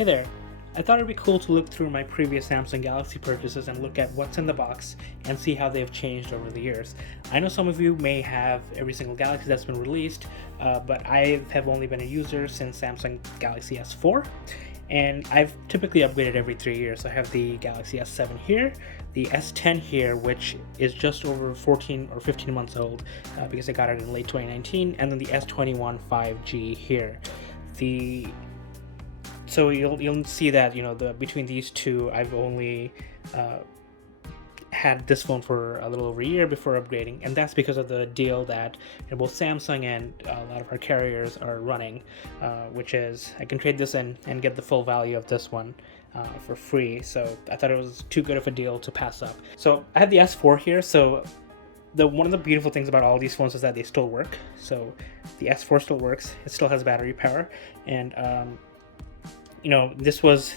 Hey there! I thought it'd be cool to look through my previous Samsung Galaxy purchases and look at what's in the box and see how they've changed over the years. I know some of you may have every single Galaxy that's been released, but I have only been a user since Samsung Galaxy S4, and I've typically upgraded every 3 years. I have the Galaxy S7 here, the S10 here, which is just over 14 or 15 months old because I got it in late 2019, and then the S21 5G here. So you'll see that between these two, I've only had this phone for a little over a year before upgrading, and that's because of the deal that both Samsung and a lot of our carriers are running, which is I can trade this in and get the full value of this one for free. So I thought it was too good of a deal to pass up. So I have the S4 here. So one of the beautiful things about all these phones is that they still work. So the S4 still works. It still has battery power, and this was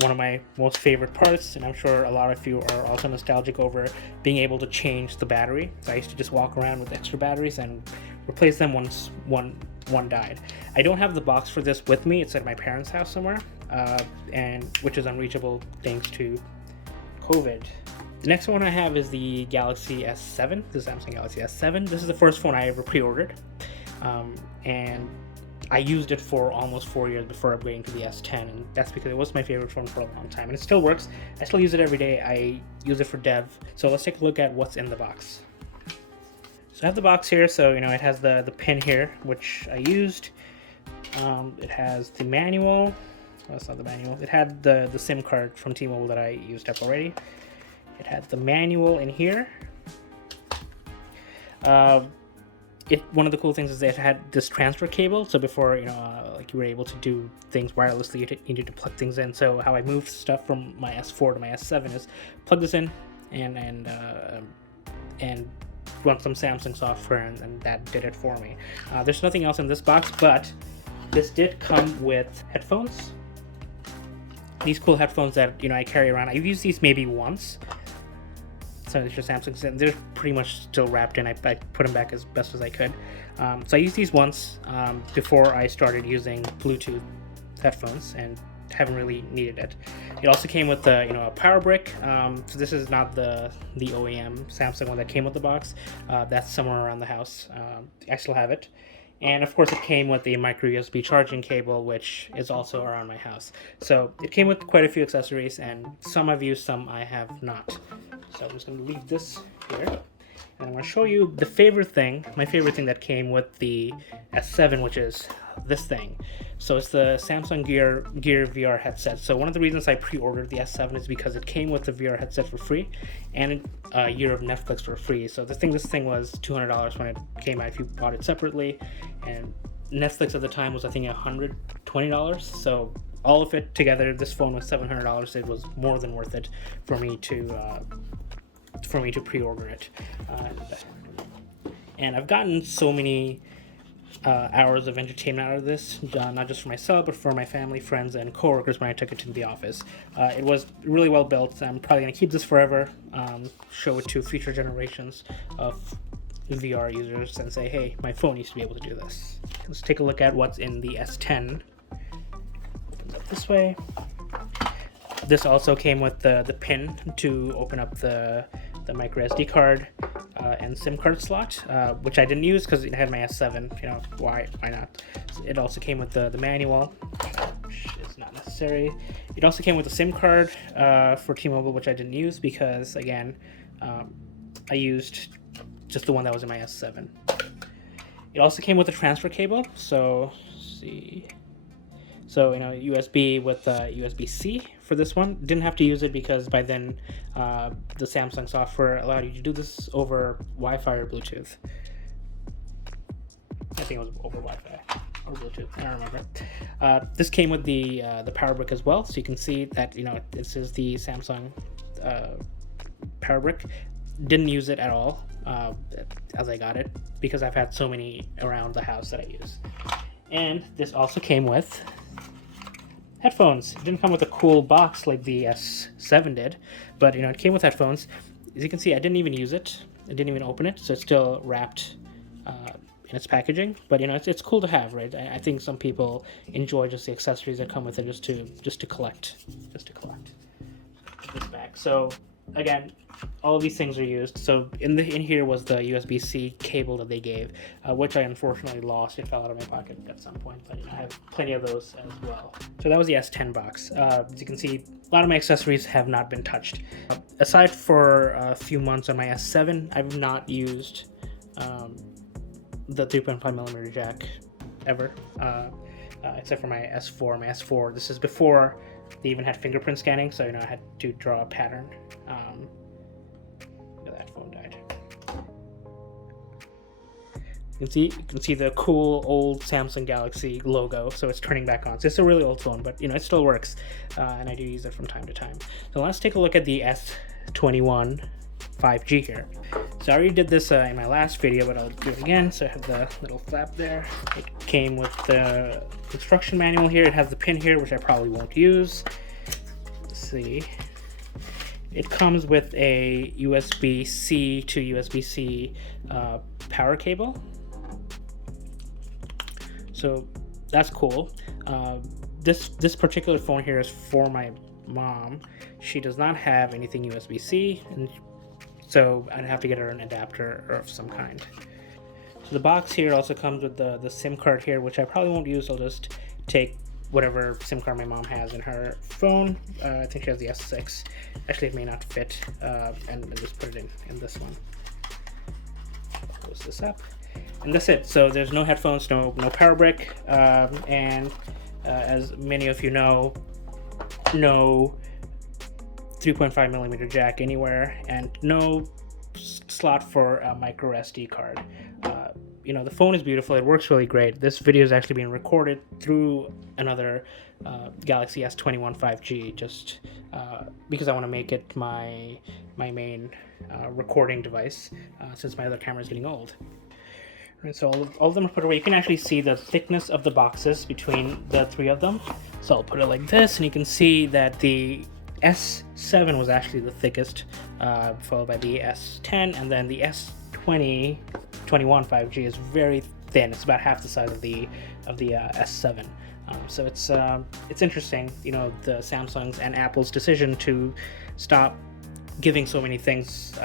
one of my most favorite parts, and I'm sure a lot of you are also nostalgic over being able to change the battery. So I used to just walk around with extra batteries and replace them once one died. I don't have the box for this with me. It's at my parents' house somewhere, and which is unreachable thanks to COVID. The next one I have is the Galaxy S7, the Samsung Galaxy S7. This is the first phone I ever pre-ordered, and I used it for almost 4 years before upgrading to the S10, and that's because it was my favorite phone for a long time, and it still works. I still use it every day. I use it for dev. So let's take a look at what's in the box. So I have the box here. So it has the pin here, which I used. It has the manual. Well, that's not the manual. It had the SIM card from T-Mobile that I used up already. It had the manual in here. One of the cool things is that it had this transfer cable. So before, you were able to do things wirelessly, you needed to plug things in. So how I moved stuff from my S4 to my S7 is plug this in and run some Samsung software, and that did it for me. There's nothing else in this box, but this did come with headphones. These cool headphones that I carry around. I've used these maybe once. So it's your Samsung, and they're pretty much still wrapped in. I put them back as best as I could. So I used these once before I started using Bluetooth headphones, and haven't really needed it. It also came with a power brick. So this is not the OEM Samsung one that came with the box. That's somewhere around the house. I still have it. And of course it came with the micro USB charging cable, which is also around my house. So it came with quite a few accessories, and some I've used, some I have not. So I'm just going to leave this here, and I'm going to show you my favorite thing that came with the S7, which is this thing. So it's the Samsung Gear VR headset. So one of the reasons I pre-ordered the S7 is because it came with the VR headset for free and a year of Netflix for free. So this thing was $200 when it came out if you bought it separately, and Netflix at the time was I think $120. So all of it together, this phone was $700. It was more than worth it for me to pre-order it. And I've gotten so many hours of entertainment out of this, not just for myself, but for my family, friends, and coworkers when I took it to the office. It was really well built. I'm probably going to keep this forever, show it to future generations of VR users, and say, hey, my phone used to be able to do this. Let's take a look at what's in the S10. Opens up this way. This also came with the pin to open up the micro SD card and SIM card slot, which I didn't use because it had my S7. Why not? It also came with the manual, which is not necessary. It also came with a SIM card for T-Mobile, which I didn't use because, again, I used just the one that was in my S7. It also came with a transfer cable. So let's see. So, USB with USB-C for this one. Didn't have to use it because by then the Samsung software allowed you to do this over Wi-Fi or Bluetooth. I think it was over Wi-Fi or Bluetooth. I don't remember. This came with the power brick as well. So you can see that, this is the Samsung power brick. Didn't use it at all as I got it because I've had so many around the house that I use. And this also came with headphones. It didn't come with a cool box like the S7 did, but it came with headphones. As you can see, I didn't even use it. I didn't even open it, so it's still wrapped in its packaging, but you know, it's cool to have, right? I think some people enjoy just the accessories that come with it, just to collect this back. So again, all of these things are used. So in here was the USB-C cable that they gave, which I unfortunately lost. It fell out of my pocket at some point, but you know, I have plenty of those as well. So that was the S10 box. As you can see, a lot of my accessories have not been touched. Aside for a few months on my S7, I've not used the 3.5mm jack ever, except for my S4. My S4, this is before they even had fingerprint scanning, so you know, I had to draw a pattern. That phone died. You can see the cool old Samsung Galaxy logo, so it's turning back on. So it's a really old phone, but you know, it still works, and I do use it from time to time. So let's take a look at the S21 5G here. So I already did this in my last video, but I'll do it again. So I have the little flap there. It came with the instruction manual here. It has the pin here, which I probably won't use. Let's see. It comes with a USB-C to USB-C power cable. So that's cool. This particular phone here is for my mom. She does not have anything USB-C, and so I'd have to get her an adapter of some kind. So the box here also comes with the SIM card here, which I probably won't use. I'll just take whatever SIM card my mom has in her phone. I think she has the S6. Actually, it may not fit, and just put it in this one. Close this up, and that's it. So there's no headphones, no power brick, and as many of you know, no 3.5mm jack anywhere, and no slot for a micro SD card. You know, the phone is beautiful. It works really great. This video is actually being recorded through another Galaxy S21 5G, just because I want to make it my main recording device, since my other camera is getting old. And so all of them are put away. You can actually see the thickness of the boxes between the three of them. So I'll put it like this, and you can see that the S7 was actually the thickest, followed by the S10, and then the S21 5G is very thin. It's about half the size of the S7. So it's interesting, you know, the Samsung's and Apple's decision to stop giving so many things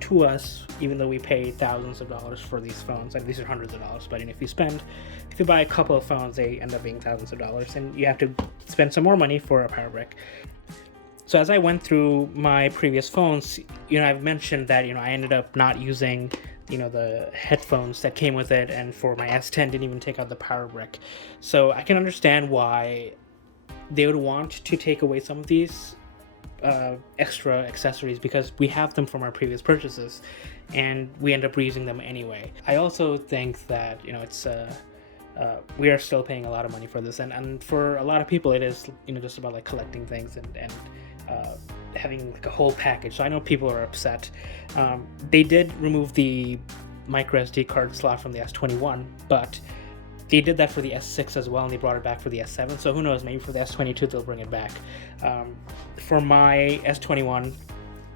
to us, even though we pay thousands of dollars for these phones. Like, these are hundreds of dollars, but if you buy a couple of phones, they end up being thousands of dollars, and you have to spend some more money for a power brick. So as I went through my previous phones, you know, I've mentioned that, you know, I ended up not using, you know, the headphones that came with it, and for my S10 didn't even take out the power brick. So I can understand why they would want to take away some of these extra accessories, because we have them from our previous purchases and we end up reusing them anyway. I also think that, you know, it's we are still paying a lot of money for this, and for a lot of people it is, you know, just about like collecting things and having like a whole package. So I know people are upset. They did remove the micro SD card slot from the S21, but they did that for the S6 as well, and they brought it back for the S7. So who knows, maybe for the S22 they'll bring it back. For my S21,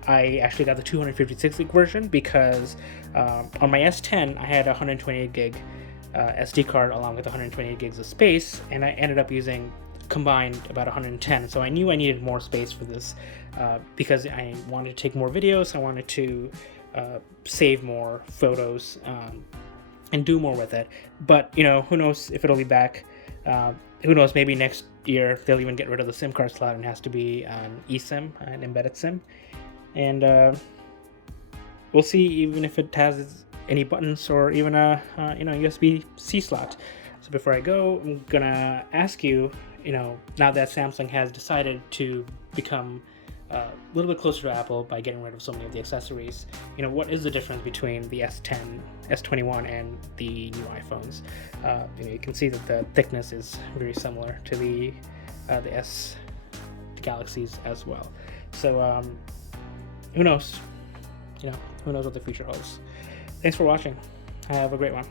I actually got the 256 gig version because on my S10 I had a 128 gig SD card along with 128 gigs of space, and I ended up using combined about 110. So I knew I needed more space for this because I wanted to take more videos. I wanted to save more photos and do more with it. But you know, who knows if it'll be back. Who knows, maybe next year they'll even get rid of the SIM card slot and it has to be an eSIM, an embedded SIM. And we'll see, even if it has any buttons or even a you know, USB-C slot. So before I go, I'm gonna ask you, you know, now that Samsung has decided to become a little bit closer to Apple by getting rid of so many of the accessories, you know, what is the difference between the S10, S21, and the new iPhones? You know, you can see that the thickness is very similar to the Galaxies as well. So who knows? You know, who knows what the future holds? Thanks for watching. Have a great one.